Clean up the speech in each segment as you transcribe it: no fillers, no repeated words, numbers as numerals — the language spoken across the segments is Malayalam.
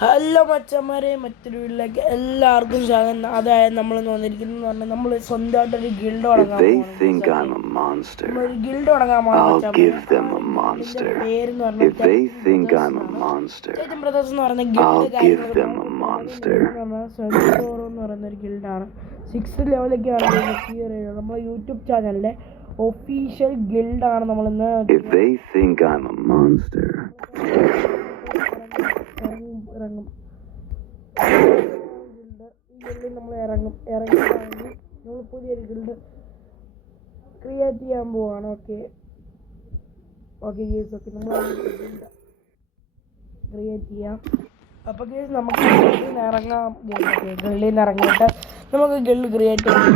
ഹലോ മച്ചന്മാരെ, മറ്റൊരു വീട്ടിലേക്ക് എല്ലാവർക്കും സ്വാഗതം. അതായത് നമ്മളിന്ന് വന്നിരിക്കുന്നത് പറഞ്ഞാൽ നമ്മൾ സ്വന്തമായിട്ടൊരു ഗിൽഡ് തുടങ്ങാൻ പേരെന്ന് പറഞ്ഞാൽ ബ്രദേഴ്സ് എന്ന് പറയുന്ന ഗിൽഡ് എന്ന് പറയുന്ന ഒരു ഗിൽഡാണ്. 6th ലെവലൊക്കെയാണ് നമ്മുടെ യൂട്യൂബ് ചാനലിലെ ഒഫീഷ്യൽ ഗിൽഡാണ് നമ്മളിന്ന് ഇറങ്ങും. ഗിൽഡിൽ നമ്മൾ ഇറങ്ങുകയാണെങ്കിൽ നമ്മൾ പുതിയൊരു ഗിൽഡ് ക്രിയേറ്റ് ചെയ്യാൻ പോവാണ്. ഓക്കെ ഗേസ്, ഓക്കെ നമ്മൾ ക്രിയേറ്റ് ചെയ്യാം. അപ്പോൾ ഗേസ് നമുക്ക് ഗിൽഡിൽ നിന്ന് ഇറങ്ങാം. ഗിൽഡിൽ നിന്ന് ഇറങ്ങിയിട്ട് നമുക്ക് ഗിൽഡ് ക്രിയേറ്റ് ചെയ്യാം.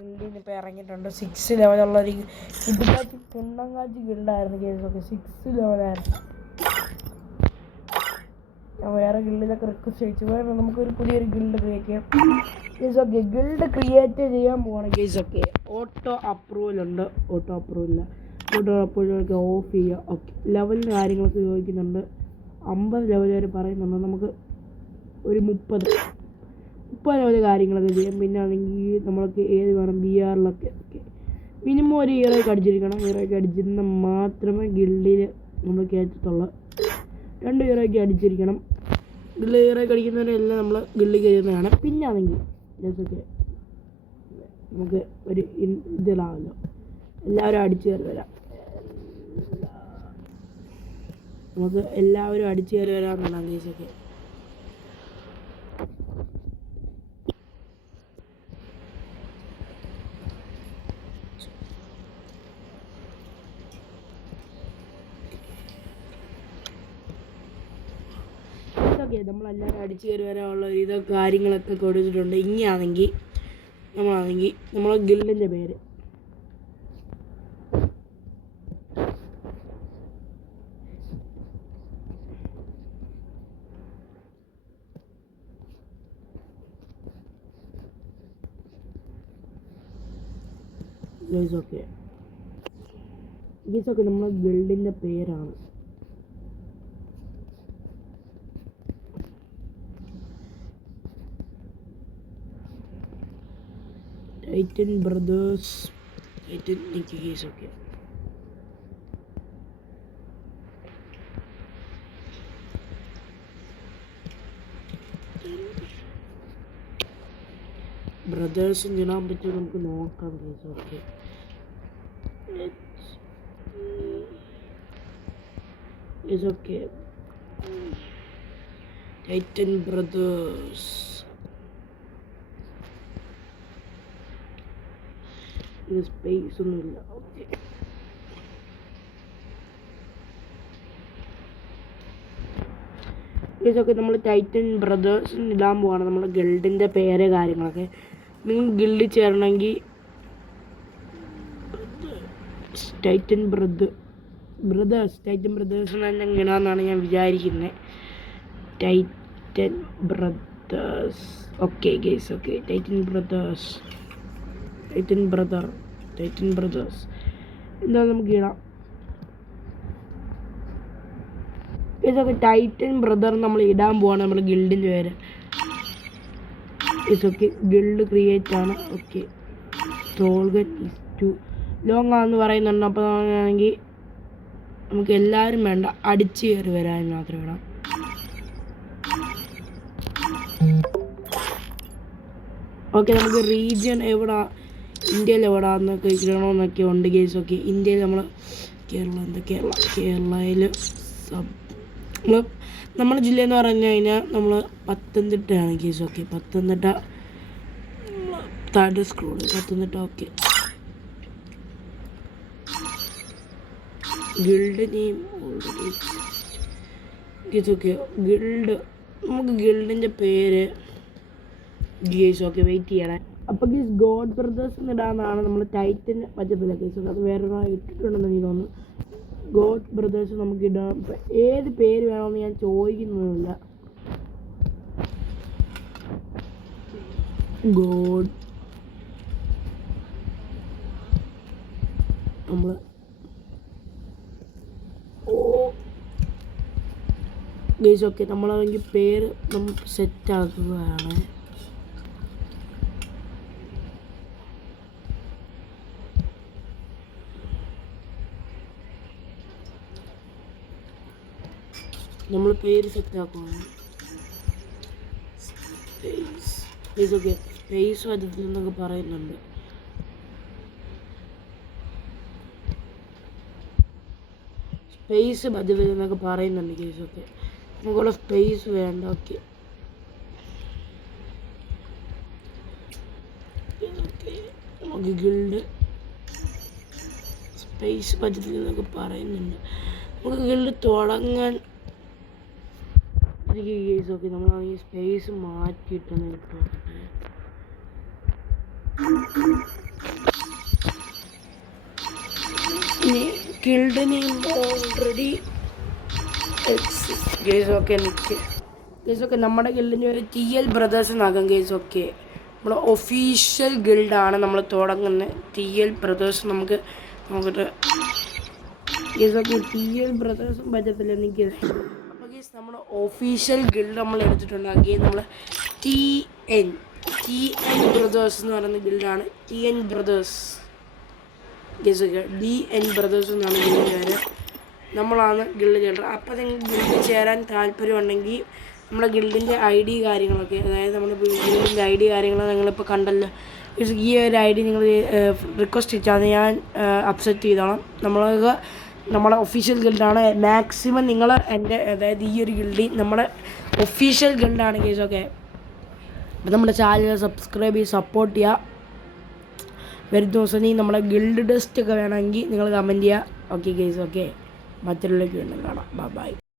ഗിൽഡിൽ നിന്ന് ഇപ്പോൾ ഇറങ്ങിയിട്ടുണ്ട്. 6 ലെവലുള്ളൊരു ഇടുക്കാച്ചി കുണ്ടങ്കാച്ചി ഗിൽഡായിരുന്നു ഗേസ്. ഓക്കെ 6 ലെവലായിരുന്നു. വേറെ ഗിൽഡിലൊക്കെ റിക്വസ്റ്റ് അയച്ചു വേണം നമുക്കൊരു പുതിയൊരു ഗിൽഡ് ക്രിയേറ്റ് ചെയ്യാം ഗേസ്. ഓക്കെ ഗിൽഡ് ക്രിയേറ്റ് ചെയ്യാൻ പോവാണ് ഗേസ്. ഓക്കെ ഓട്ടോ അപ്രൂവലുണ്ട്. ഓട്ടോ അപ്രൂവലൊക്കെ ഓഫ് ചെയ്യുക. ഓക്കെ ലെവലിൻ്റെ കാര്യങ്ങളൊക്കെ ചോദിക്കുന്നുണ്ട്. 50 ലെവൽ വരെ പറയുന്നുണ്ട്. നമുക്ക് ഒരു 30 ലെവൽ കാര്യങ്ങളൊക്കെ ചെയ്യാം. പിന്നെ ആണെങ്കിൽ നമ്മൾക്ക് ഏത് വേണം BRലൊക്കെ. ഓക്കെ മിനിമം ഒരു ഹീറോയ്ക്ക് അടിച്ചിരിക്കണം. ഹീറോയ്ക്ക് അടിച്ചിരുന്നാൽ മാത്രമേ ഗിൽഡിൽ നമ്മൾ കയറ്റത്തുള്ളൂ. 2 ഹീറോയ്ക്ക് അടിച്ചിരിക്കണം. ഗിൽഡ് ഹീറോയ്ക്ക് അടിക്കുന്നവരെല്ലാം നമ്മൾ ഗിൽഡ് കയറുന്നതാണ്. പിന്നെ ആണെങ്കിൽ ജസ്റ്റൊക്കെ നമുക്ക് ഒരു ഇതിലാവല്ലോ, എല്ലാവരും അടിച്ചു കയറി വരാം. നമുക്ക് എല്ലാവരും അടിച്ചു കയറി വരാമെന്നാണ് കേസൊക്കെ. നമ്മളെല്ലാവരും അടിച്ചു കയറി വരാനുള്ള ഇത് കാര്യങ്ങളൊക്കെ കൊടുത്തിട്ടുണ്ട്. ഇനിയാണെങ്കിൽ നമ്മളെ ഗിൽഡിൻ്റെ പേര് ഗീസൊക്കെ നമ്മളെ ഗിൽഡിൻ്റെ പേരാണ്. Titan brothers. ടൈറ്റൻ എനിക്ക് കേസ്. ഓക്കെ ബ്രദേഴ്സും ഇടാൻ പറ്റും, നമുക്ക് നോക്കാം case. Okay okay Titan brothers. Space ഒന്നുമില്ല. ഓക്കെ ഇതൊക്കെ നമ്മൾ ടൈറ്റൻ ബ്രദേഴ്സിന് ഇടാൻ പോവാണ്. നമ്മുടെ ഗിൽഡിൻ്റെ പേര് കാര്യങ്ങളൊക്കെ. നിങ്ങൾ ഗിൽഡിൽ ചേരണമെങ്കിൽ ടൈറ്റൻ ബ്രദേഴ്സിന് തന്നെ ഇടാമെന്നാണ് ഞാൻ വിചാരിക്കുന്നത്. Titan brothers. Okay guys. Okay Titan brothers എന്താ നമുക്ക് ഇടാം. ഇതൊക്കെ ടൈറ്റൻ ബ്രദർ നമ്മൾ ഇടാൻ പോവാണ് നമ്മുടെ ഗിൽഡിൻ്റെ പേര്. ഇതൊക്കെ ഗിൽഡ് ക്രിയേറ്റ് ആണ്. ഓക്കെ സോൾഗൻ ഇസ് ടു ലോങ് ആണെന്ന് പറയുന്നുണ്ട്. അപ്പോൾ ആണെങ്കിൽ നമുക്ക് എല്ലാവരും വേണ്ട, അടിച്ചു കയറി വരാൻ മാത്രം ഇടാം. ഓക്കെ നമുക്ക് റീജിയൻ എവിടെ, ഇന്ത്യയിൽ എവിടെയാണെന്നൊക്കെ ഇടണമെന്നൊക്കെ ഉണ്ട് ഗേസ്. ഓക്കെ ഇന്ത്യയിൽ നമ്മൾ കേരളയിൽ നമ്മുടെ ജില്ലയെന്ന് പറഞ്ഞു കഴിഞ്ഞാൽ നമ്മൾ പത്തനംതിട്ടയാണ് കേസ്. ഓക്കെ പത്തനംതിട്ട താഴെ scroll Pathanamthitta. Okay guild name already case. Okay guild, നമുക്ക് ഗിൽഡിൻ്റെ പേര് ഗേസ്. ഓക്കെ വെയിറ്റ് ചെയ്യണേ. അപ്പോൾ ഗീസ് ഗോഡ് ബ്രദേഴ്സ് എന്നിടാന്നാണ് നമ്മൾ ടൈറ്റൻ പറ്റത്തില്ല കേസ്. അത് വേറൊരാൾ ഇട്ടിട്ടുണ്ടെന്ന് എനിക്ക് തോന്നുന്നു. ഗോഡ് ബ്രദേഴ്സ് നമുക്ക് ഇടാം. ഏത് പേര് വേണമെന്ന് ഞാൻ ചോദിക്കുന്നൊന്നുമില്ല. ഗോഡ് നമ്മൾ ഗൈസ് ഓക്കെ നമ്മളാണെങ്കിൽ പേര് നമ്മൾ സെറ്റാക്കുകയാണ്. നമ്മൾ പേര് സെറ്റാക്കുകയാണ്. ഗൈസ് ഓക്കെ സ്പേസ് പദ്ധതി എന്നൊക്കെ പറയുന്നുണ്ട്. സ്പേസ് പദ്ധതി എന്നൊക്കെ പറയുന്നുണ്ട് ഗൈസ് ഓക്കെ. നമുക്കുള്ള സ്പേസ് വേണ്ട. ഓക്കെ നമുക്ക് ഗിൽഡ് സ്പേസ് പദ്ധതി എന്നൊക്കെ പറയുന്നുണ്ട്. നമുക്ക് ഗിൽഡ് തുടങ്ങാൻ ഗൈസ് ഓക്കെ നമ്മളാണെങ്കിൽ സ്പേസ് മാറ്റിയിട്ടെന്ന് കിട്ടും. Guild name already guys okay നിൽക്കുക. ഗൈസ് ഓക്കെ നമ്മുടെ ഗിൽഡിൻ്റെ ഒരു TL ബ്രദേഴ്സ് എന്നാകും ഗൈസ് ഓക്കെ. നമ്മൾ ഒഫീഷ്യൽ ഗിൽഡാണ് നമ്മൾ തുടങ്ങുന്നത്. TL ബ്രദേഴ്സ് നോക്കിയിട്ട് ഗൈസ് ഓക്കെ TL ബ്രദേഴ്സും പറ്റത്തില്ല എനിക്ക്. അപ്പോൾ ഗൈസ് നമ്മുടെ ഒഫീഷ്യൽ ഗിൽഡ് നമ്മൾ എടുത്തിട്ടുണ്ടാക്കി. നമ്മൾ TN ബ്രദേഴ്സ് എന്ന് പറയുന്ന ഗിൽഡാണ്. TN brothers guys okay. DN brothers എന്നാണ് ഗിൽഡ് പേര്. നമ്മളാണ് ഗിൽഡ് ചേട്ടർ. അപ്പോൾ നിങ്ങൾക്ക് ഗിൽഡ് ചേരാൻ താല്പര്യമുണ്ടെങ്കിൽ നമ്മുടെ ഗിൽഡിൻ്റെ ID കാര്യങ്ങളൊക്കെ, അതായത് നമ്മുടെ ഗിൽഡിൻ്റെ ID കാര്യങ്ങൾ നിങ്ങളിപ്പോൾ കണ്ടല്ലോ. ഈ ഒരു ID നിങ്ങൾ റിക്വസ്റ്റ് ചെയ്താൽ ഞാൻ അക്സെപ്റ്റ് ചെയ്തോളാം. നമ്മുടെ ഒഫീഷ്യൽ ഗിൽഡാണ്. മാക്സിമം നിങ്ങൾ എൻ്റെ അതായത് ഈ ഒരു ഗിൽഡിൽ നമ്മുടെ ഒഫീഷ്യൽ ഗിൽഡാണ് ഗൈസ് ഓക്കെ. അപ്പോൾ നമ്മുടെ ചാനൽ സബ്സ്ക്രൈബ് ചെയ്ത് സപ്പോർട്ട് ചെയ്യുക. വരുന്ന ദിവസം നമ്മുടെ ഗിൽഡ് ടെസ്റ്റ് ഒക്കെ വേണമെങ്കിൽ നിങ്ങൾ കമൻറ്റ് ചെയ്യുക. Okay guys okay. മറ്റുള്ളവർക്ക് വീണ്ടും കാണാം. ബൈ.